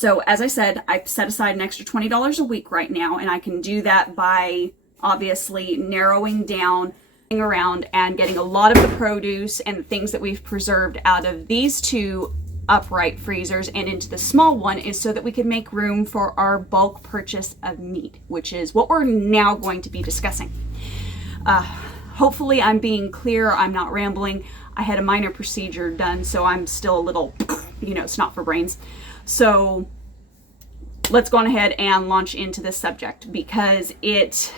So as I said, I've set aside an extra $20 a week right now, and I can do that by obviously narrowing down around and getting a lot of the produce and the things that we've preserved out of these two upright freezers and into the small one, is so that we can make room for our bulk purchase of meat, which is what we're now going to be discussing. Hopefully I'm being clear, I'm not rambling. I had a minor procedure done, so I'm still a little, snot for brains. So let's go on ahead and launch into this subject, because it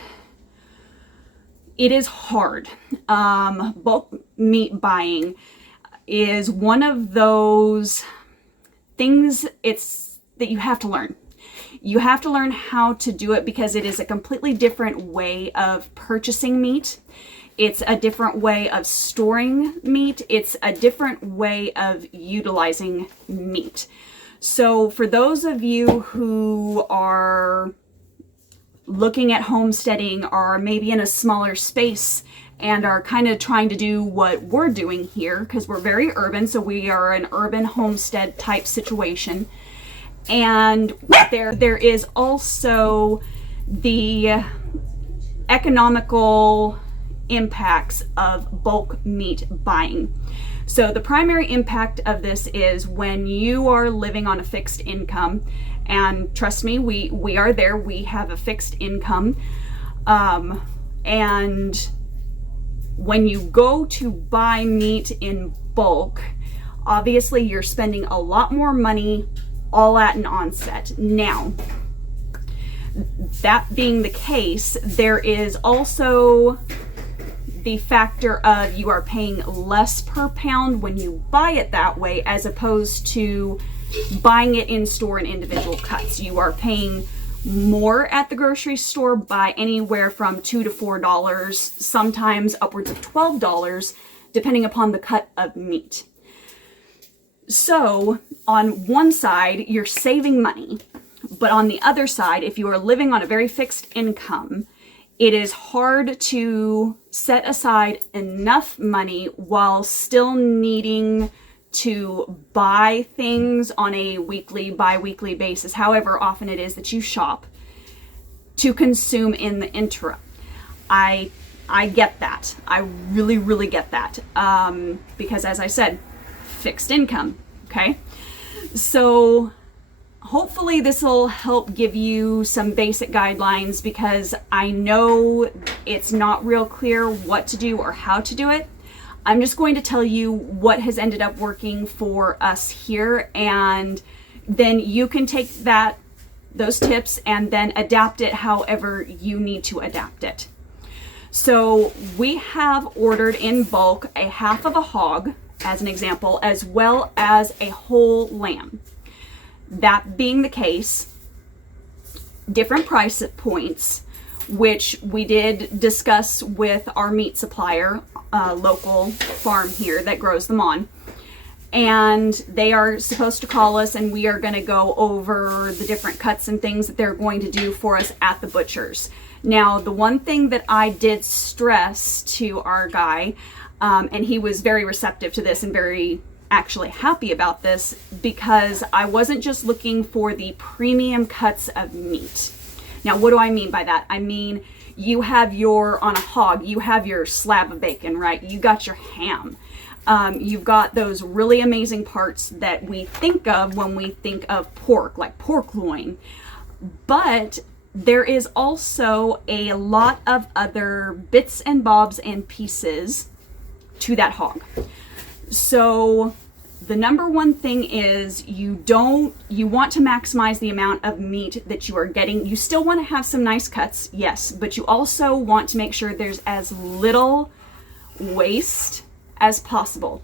is hard. Bulk meat buying is one of those things that you have to learn. You have to learn how to do it, because it is a completely different way of purchasing meat. It's a different way of storing meat. It's a different way of utilizing meat. So for those of you who are looking at homesteading, or maybe in a smaller space and are kind of trying to do what we're doing here, because we're very urban, so we are an urban homestead type situation. And there is also the economical impacts of bulk meat buying. So the primary impact of this is when you are living on a fixed income, and trust me, we are there. We have a fixed income, and when you go to buy meat in bulk, obviously you're spending a lot more money all at an onset. Now, that being the case, there is also the factor of you are paying less per pound when you buy it that way, as opposed to buying it in store in individual cuts. You are paying more at the grocery store by anywhere from $2 to $4, sometimes upwards of $12, depending upon the cut of meat. So on one side, you're saving money, but on the other side, if you are living on a very fixed income, it is hard to set aside enough money while still needing to buy things on a weekly, bi-weekly basis, however often it is that you shop, to consume in the interim. I get that. I really, really get that. Because as I said, fixed income, okay? So hopefully this will help give you some basic guidelines, because I know it's not real clear what to do or how to do it. I'm just going to tell you what has ended up working for us here, and then you can take those tips and then adapt it however you need to adapt it. So we have ordered in bulk a half of a hog, as an example, as well as a whole lamb. That being the case, different price points, which we did discuss with our meat supplier, a local farm here that grows them on. And they are supposed to call us, and we are going to go over the different cuts and things that they're going to do for us at the butcher's. Now, the one thing that I did stress to our guy, and he was very receptive to this and very actually happy about this, because I wasn't just looking for the premium cuts of meat. Now, what do I mean by that? I mean, you have on a hog, you have your slab of bacon, right? You got your ham. You've got those really amazing parts that we think of when we think of pork, like pork loin. But there is also a lot of other bits and bobs and pieces to that hog. So the number one thing is you want to maximize the amount of meat that you are getting. You still want to have some nice cuts, yes, but you also want to make sure there's as little waste as possible.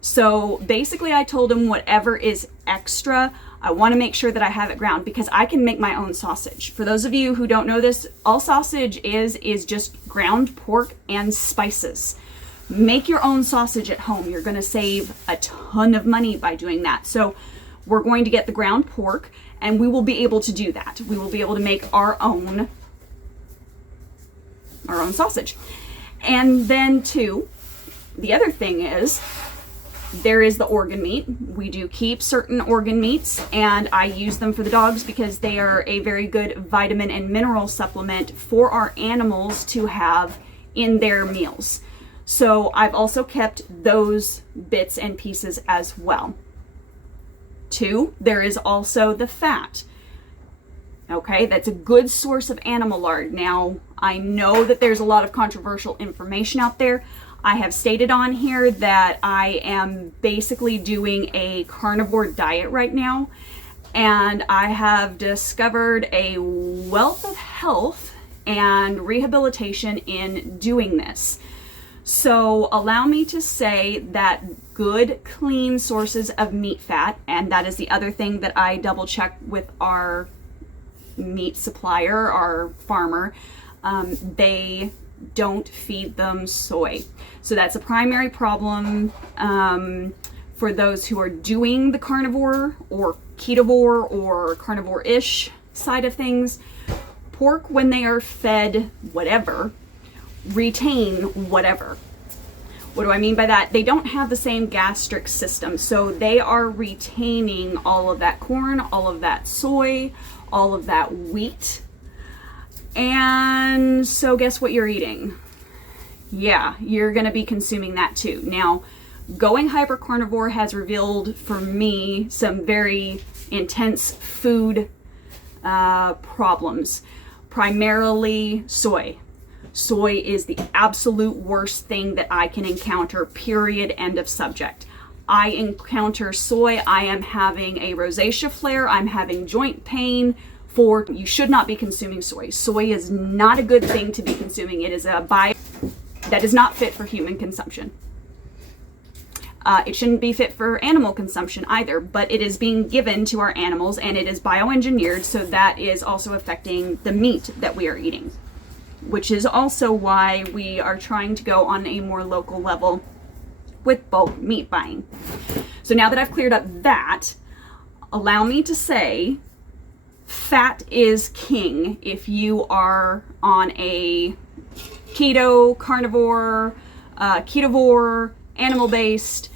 So basically I told him whatever is extra, I want to make sure that I have it ground, because I can make my own sausage. For those of you who don't know this, all sausage is just ground pork and spices. Make your own sausage at home. You're going to save a ton of money by doing that. So we're going to get the ground pork, and we will be able to do that. We will be able to make our own sausage. And then too, the other thing is There is the organ meat. We do keep certain organ meats, and I use them for the dogs because they are a very good vitamin and mineral supplement for our animals to have in their meals. So I've also kept those bits and pieces as well. 2, there is also the fat. Okay, that's a good source of animal lard. Now, I know that there's a lot of controversial information out there. I have stated on here that I am basically doing a carnivore diet right now, and I have discovered a wealth of health and rehabilitation in doing this. So allow me to say that good, clean sources of meat fat, and that is the other thing that I double check with our meat supplier, our farmer, they don't feed them soy. So that's a primary problem for those who are doing the carnivore or ketovore or carnivore-ish side of things. Pork, when they are fed whatever, retain whatever. What do I mean by that? They don't have the same gastric system, so they are retaining all of that corn, all of that soy, all of that wheat. And so guess what you're eating? Yeah, you're going to be consuming that too. Now, going hypercarnivore has revealed for me some very intense food problems, primarily soy. Soy is the absolute worst thing that I can encounter, period, end of subject. I encounter soy, I am having a rosacea flare, I'm having joint pain. You should not be consuming soy. Soy is not a good thing to be consuming. It is a bio that is not fit for human consumption. It shouldn't be fit for animal consumption either, but it is being given to our animals and it is bioengineered, so that is also affecting the meat that we are eating, which is also why we are trying to go on a more local level with bulk meat buying. So now that I've cleared up that, allow me to say fat is king if you are on a keto, carnivore, ketovore, animal-based.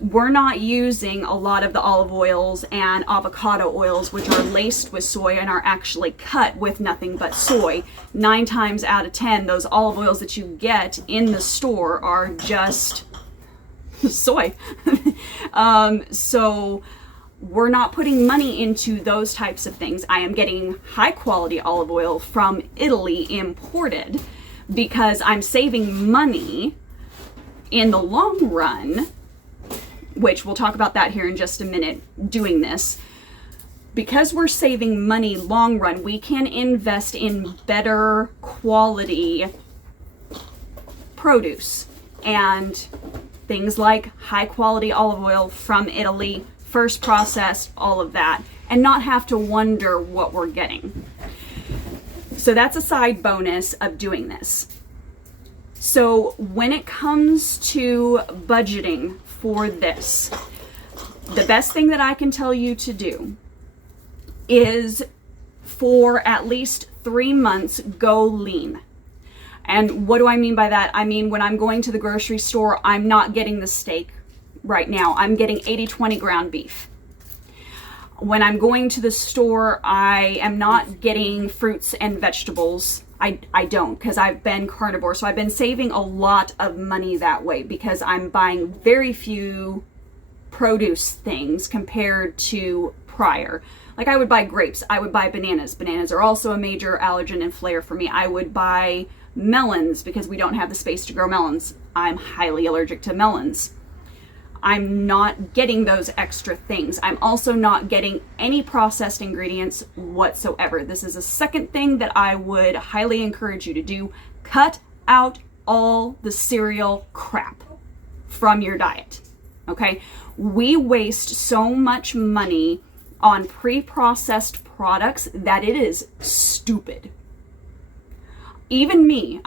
We're not using a lot of the olive oils and avocado oils, which are laced with soy and are actually cut with nothing but soy. 9 times out of 10, those olive oils that you get in the store are just soy. So we're not putting money into those types of things. I am getting high quality olive oil from Italy imported because I'm saving money in the long run, which we'll talk about that here in just a minute doing this. Because we're saving money long run, we can invest in better quality produce and things like high quality olive oil from Italy, first processed, all of that, and not have to wonder what we're getting. So that's a side bonus of doing this. So when it comes to budgeting for this, the best thing that I can tell you to do is for at least 3 months, go lean. And what do I mean by that? I mean, when I'm going to the grocery store, I'm not getting the steak right now. I'm getting 80-20 ground beef. When I'm going to the store, I am not getting fruits and vegetables. I don't, because I've been carnivore. So I've been saving a lot of money that way because I'm buying very few produce things compared to prior. Like I would buy grapes, I would buy bananas. Bananas are also a major allergen and flare for me. I would buy melons because we don't have the space to grow melons. I'm highly allergic to melons. I'm not getting those extra things. I'm also not getting any processed ingredients whatsoever. This is a second thing that I would highly encourage you to do. Cut out all the cereal crap from your diet. Okay? We waste so much money on pre-processed products that it is stupid. Even me,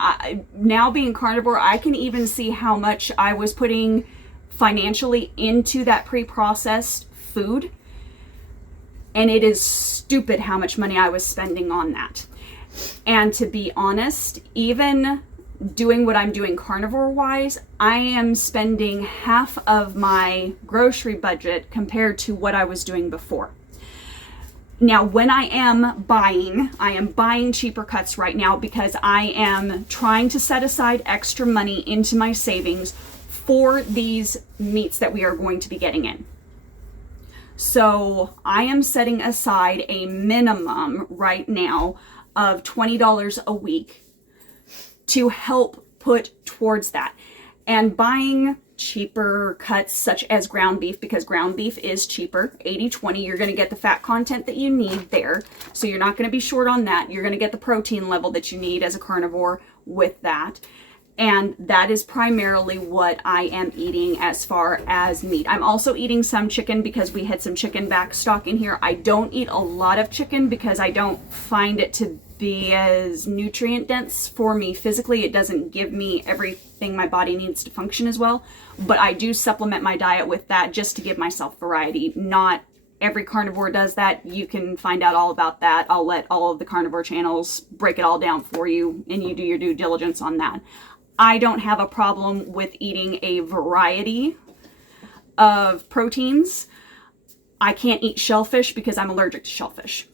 now being carnivore, I can even see how much I was putting financially into that pre-processed food, and it is stupid how much money I was spending on that. And to be honest, even doing what I'm doing carnivore wise, I am spending half of my grocery budget compared to what I was doing before. Now, when I am buying cheaper cuts right now because I am trying to set aside extra money into my savings for these meats that we are going to be getting in. So I am setting aside a minimum right now of $20 a week to help put towards that. And buying cheaper cuts such as ground beef, because ground beef is cheaper, 80-20, you're going to get the fat content that you need there. So you're not going to be short on that. You're going to get the protein level that you need as a carnivore with that. And that is primarily what I am eating as far as meat. I'm also eating some chicken because we had some chicken back stock in here. I don't eat a lot of chicken because I don't find it to be as nutrient dense for me physically. It doesn't give me everything my body needs to function as well. But I do supplement my diet with that just to give myself variety. Not every carnivore does that. You can find out all about that. I'll let all of the carnivore channels break it all down for you and you do your due diligence on that. I don't have a problem with eating a variety of proteins. I can't eat shellfish because I'm allergic to shellfish.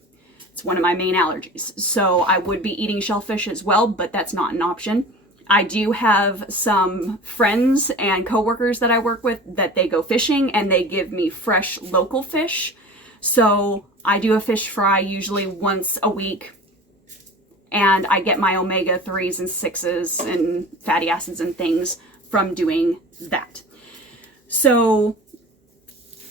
It's one of my main allergies. So I would be eating shellfish as well, but that's not an option. I do have some friends and coworkers that I work with that they go fishing and they give me fresh local fish. So I do a fish fry usually once a week. And I get my omega-3s and 6s and fatty acids and things from doing that. So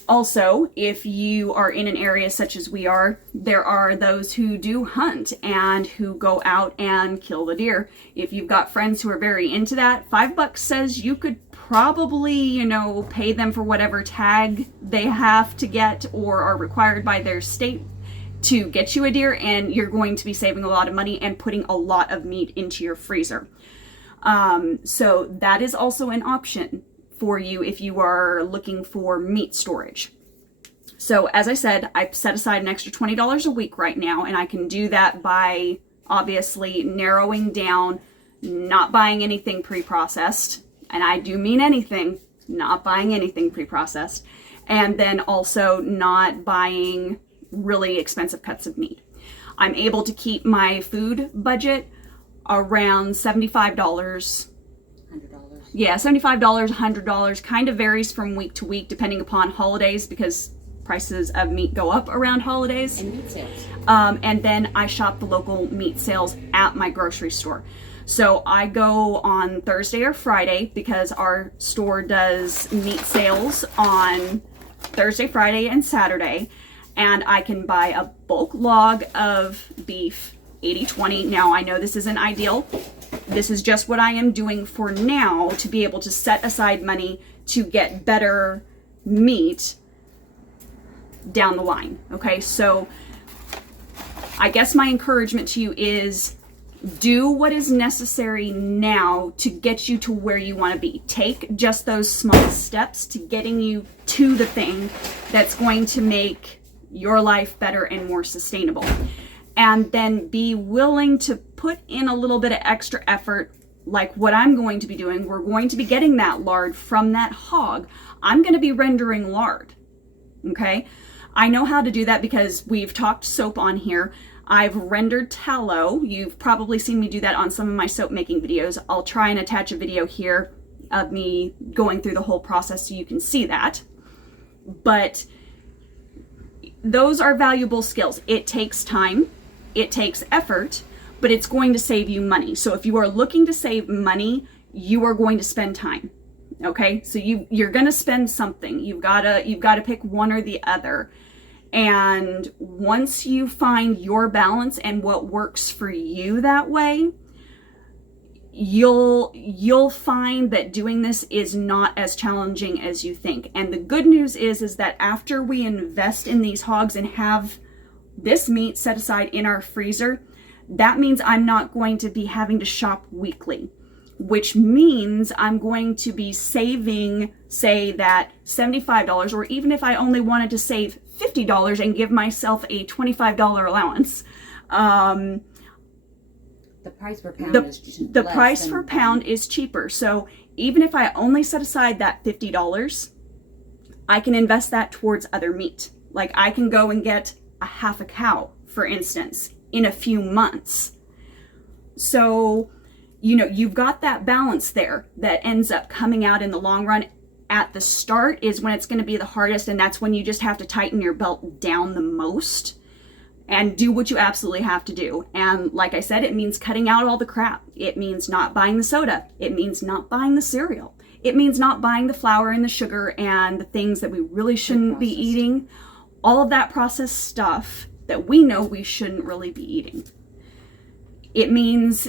also, if you are in an area such as we are, there are those who do hunt and who go out and kill the deer. If you've got friends who are very into that, $5 says you could probably, pay them for whatever tag they have to get or are required by their state to get you a deer, and you're going to be saving a lot of money and putting a lot of meat into your freezer. So that is also an option for you if you are looking for meat storage. So as I said, I've set aside an extra $20 a week right now, and I can do that by obviously narrowing down, not buying anything pre-processed, and I do mean anything, not buying anything pre-processed, and then also not buying really expensive cuts of meat. I'm able to keep my food budget around $75. $100. Yeah, $75, $100, kind of varies from week to week depending upon holidays because prices of meat go up around holidays. And meat sales. And then I shop the local meat sales at my grocery store. So I go on Thursday or Friday because our store does meat sales on Thursday, Friday, and Saturday. And I can buy a bulk log of beef, 80-20. Now, I know this isn't ideal. This is just what I am doing for now to be able to set aside money to get better meat down the line. Okay, so I guess my encouragement to you is do what is necessary now to get you to where you want to be. Take just those small steps to getting you to the thing that's going to make your life better and more sustainable. And then be willing to put in a little bit of extra effort, like what I'm going to be doing. We're going to be getting that lard from that hog. I'm going to be rendering lard. Okay? I know how to do that because we've talked soap on here. I've rendered tallow. You've probably seen me do that on some of my soap making videos. I'll try and attach a video here of me going through the whole process so you can see that. But those are valuable skills. It takes time, it takes effort, but it's going to save you money. So if you are looking to save money, you are going to spend time. Okay? So you're going to spend something. You've got to pick one or the other. And once you find your balance and what works for you that way, you'll find that doing this is not as challenging as you think. And the good news is that after we invest in these hogs and have this meat set aside in our freezer, that means I'm not going to be having to shop weekly, which means I'm going to be saving, say, that $75, or even if I only wanted to save $50 and give myself a $25 allowance, the price per pound the price per pound is cheaper. So even if I only set aside that $50, I can invest that towards other meat. Like I can go and get a half a cow, for instance, in a few months. So, you've got that balance there that ends up coming out in the long run. At the start is when it's going to be the hardest, and that's when you just have to tighten your belt down the most and do what you absolutely have to do. And like I said, it means cutting out all the crap. It means not buying the soda. It means not buying the cereal. It means not buying the flour and the sugar and the things that we really shouldn't be eating. All of that processed stuff that we know we shouldn't really be eating. It means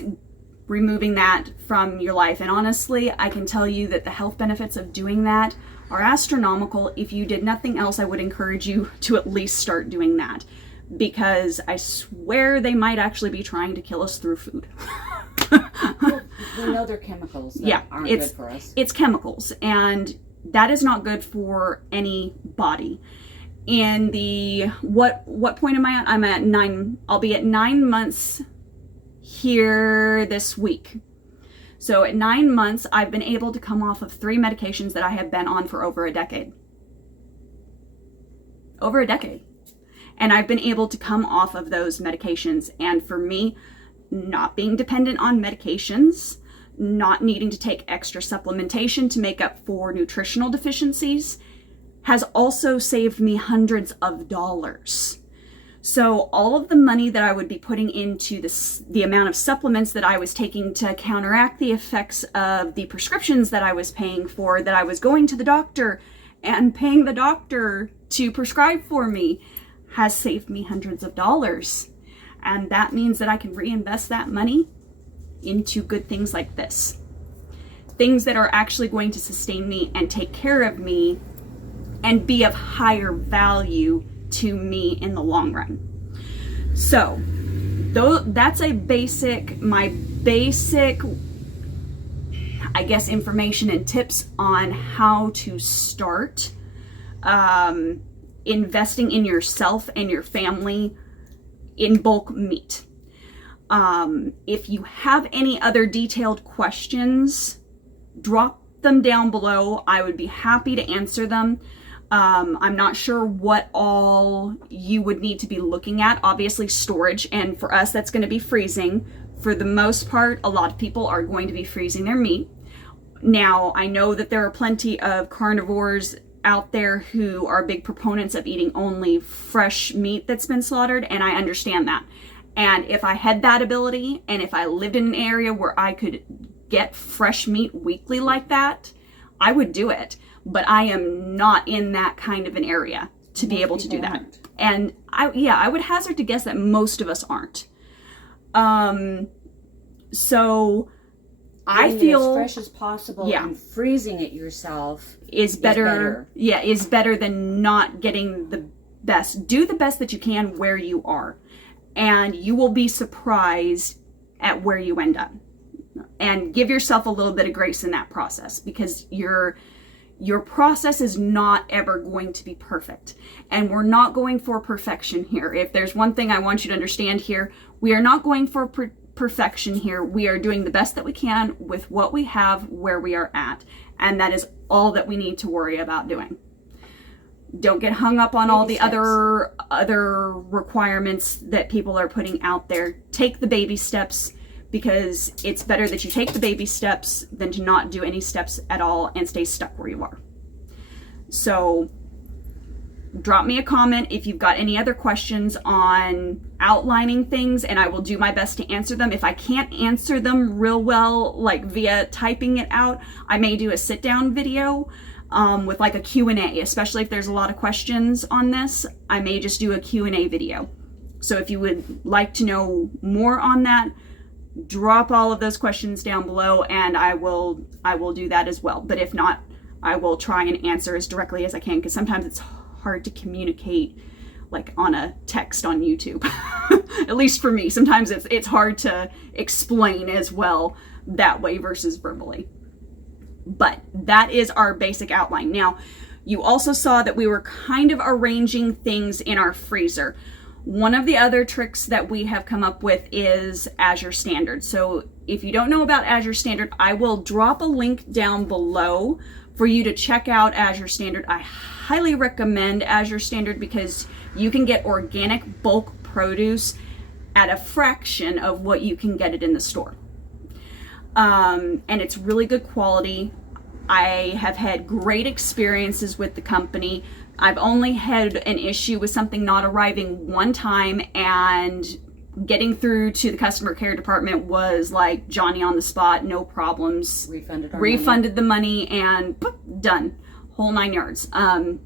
removing that from your life. And honestly, I can tell you that the health benefits of doing that are astronomical. If you did nothing else, I would encourage you to at least start doing that, because I swear they might actually be trying to kill us through food. Well, we know they're chemicals that aren't good for us. It's chemicals, and that is not good for any body. In the, what point am I at? I'm at 9, I'll be at 9 months here this week. So at 9 months, I've been able to come off of 3 medications that I have been on for over a decade. Over a decade. And I've been able to come off of those medications. And for me, not being dependent on medications, not needing to take extra supplementation to make up for nutritional deficiencies, has also saved me hundreds of dollars. So all of the money that I would be putting into the amount of supplements that I was taking to counteract the effects of the prescriptions that I was paying for, that I was going to the doctor and paying the doctor to prescribe for me, has saved me hundreds of dollars. And that means that I can reinvest that money into good things like this. Things that are actually going to sustain me and take care of me and be of higher value to me in the long run. So, that's my basic, I guess, information and tips on how to start investing in yourself and your family in bulk meat. If you have any other detailed questions, drop them down below. I would be happy to answer them. I'm not sure what all you would need to be looking at. Obviously storage, and for us that's going to be freezing. For the most part, a lot of people are going to be freezing their meat. Now, I know that there are plenty of carnivores out there who are big proponents of eating only fresh meat that's been slaughtered, and I understand that. And if I had that ability, and if I lived in an area where I could get fresh meat weekly like that, I would do it. But I am not in that kind of an area to be able to do that. And I would hazard to guess that most of us aren't. So I feel as fresh as possible, and freezing it yourself is better. Yeah, is better than not getting the best. Do the best that you can where you are, and you will be surprised at where you end up. And give yourself a little bit of grace in that process, because your process is not ever going to be perfect. And we're not going for perfection here. If there's one thing I want you to understand here, we are not going for perfection here. We are doing the best that we can with what we have, where we are at. And that is all that we need to worry about doing. Don't get hung up on all the other requirements that people are putting out there. Take the baby steps, because it's better that you take the baby steps than to not do any steps at all and stay stuck where you are. So drop me a comment if you've got any other questions on outlining things, and I will do my best to answer them. If I can't answer them real well, like via typing it out, I may do a sit down video with like a Q&A, especially if there's a lot of questions on this. I may just do a Q&A video. So if you would like to know more on that, drop all of those questions down below, and I will do that as well. But if not, I will try and answer as directly as I can, because sometimes it's hard to communicate like on a text on YouTube. At least for me, sometimes it's hard to explain as well that way versus verbally. But that is our basic outline. Now, you also saw that we were kind of arranging things in our freezer. One of the other tricks that we have come up with is Azure Standard. So if you don't know about Azure Standard, I will drop a link down below for you to check out Azure Standard. I highly recommend Azure Standard because you can get organic bulk produce at a fraction of what you can get it in the store. And it's really good quality. I have had great experiences with the company. I've only had an issue with something not arriving one time, and getting through to the customer care department was like Johnny on the spot, no problems. Refunded the money and boop, done. Whole 9 yards.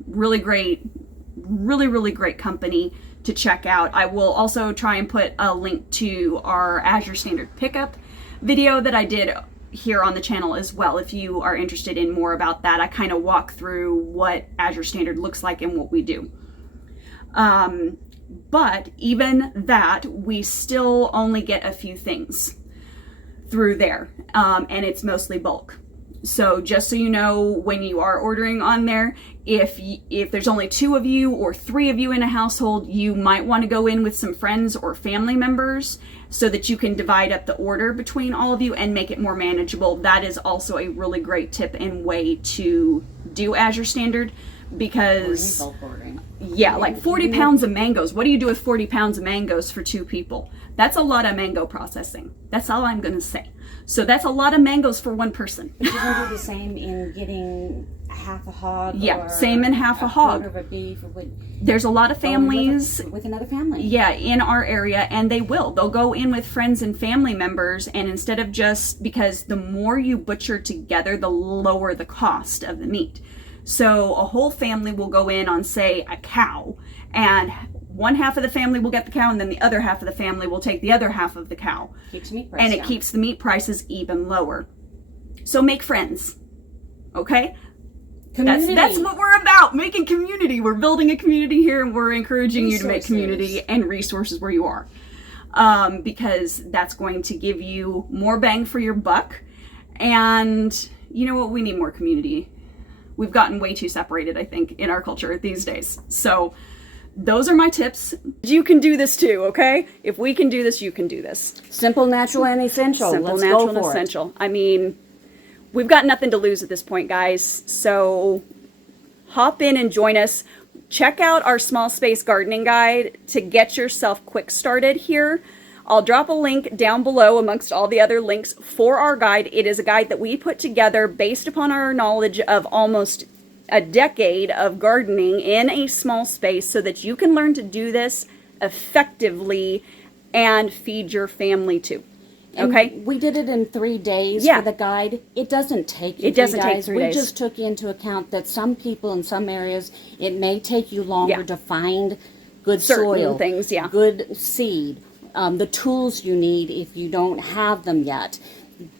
Really great, really great company to check out. I will also try and put a link to our Azure Standard pickup video that I did here on the channel as well, if you are interested in more about that. I kind of walk through what Azure Standard looks like and what we do. But even that, we still only get a few things through there, and it's mostly bulk. So just so you know, when you are ordering on there, if there's only 2 of you or 3 of you in a household, you might want to go in with some friends or family members so that you can divide up the order between all of you and make it more manageable. That is also a really great tip and way to do Azure Standard, because yeah, like 40 pounds of mangoes. What do you do with 40 pounds of mangoes for 2 people? That's a lot of mango processing. That's all I'm going to say. So that's a lot of mangoes for 1 person. But you can do the same in getting half a hog. Yeah, or same in half a hog. Quarter of a beef. There's a lot of families with another family. Yeah, in our area, and they'll go in with friends and family members, and instead of just, because the more you butcher together, the lower the cost of the meat. So a whole family will go in on, say, a cow, and one half of the family will get the cow, and then the other half of the family will take the other half of the cow. Keeps meat prices and it down. Keeps the meat prices even lower. So make friends, okay? That's what we're about, making community. We're building a community here, and we're encouraging you to make community and resources where you are, because that's going to give you more bang for your buck. And you know what? We need more community. We've gotten way too separated, I think, in our culture these days. So those are my tips. You can do this too, okay? If we can do this, you can do this. Simple, natural, and essential. Simple, Let's natural, go and for essential. It. I mean, we've got nothing to lose at this point, guys. So hop in and join us. Check out our small space gardening guide to get yourself quick started here. I'll drop a link down below amongst all the other links for our guide. It is a guide that we put together based upon our knowledge of almost a decade of gardening in a small space, so that you can learn to do this effectively and feed your family too. Okay? And we did it in 3 days for the guide. It doesn't take you 3 days. It doesn't take 3 days. We just took into account that some people in some areas, it may take you longer to find good soil, things, good seed, the tools you need if you don't have them yet.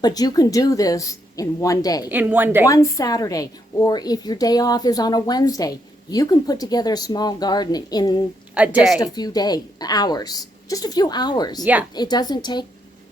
But you can do this in 1 day. In 1 day. One Saturday. Or if your day off is on a Wednesday, you can put together a small garden in a day. Just a few hours. Just a few hours. Yeah. It doesn't take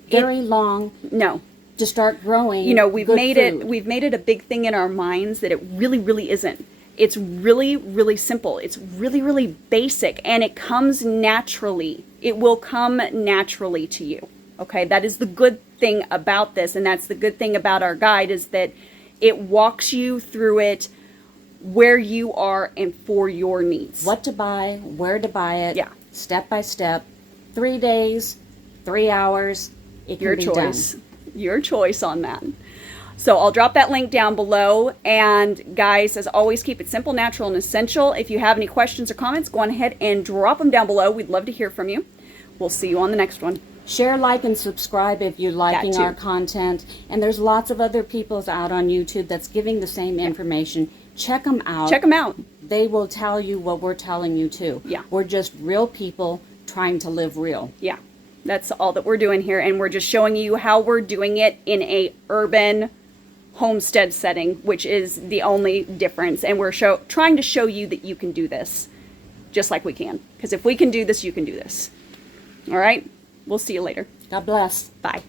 very long. No. To start growing. You know, we've made it a big thing in our minds that it really isn't. It's really simple. It's really basic, and it comes naturally. It will come naturally to you. Okay, that is the good thing about this, and that's the good thing about our guide, is that it walks you through it where you are and for your needs. What to buy, where to buy it, step by step, 3 days, 3 hours, it can be done. Your choice on that. So I'll drop that link down below, and guys, as always, keep it simple, natural, and essential. If you have any questions or comments, go on ahead and drop them down below. We'd love to hear from you. We'll see you on the next one. Share, like, and subscribe if you're liking our content. And there's lots of other people out on YouTube that's giving the same information. Check them out. Check them out. They will tell you what we're telling you too. Yeah. We're just real people trying to live real. Yeah. That's all that we're doing here. And we're just showing you how we're doing it in a urban homestead setting, which is the only difference. And we're trying to show you that you can do this just like we can. Because if we can do this, you can do this. All right? We'll see you later. God bless. Bye.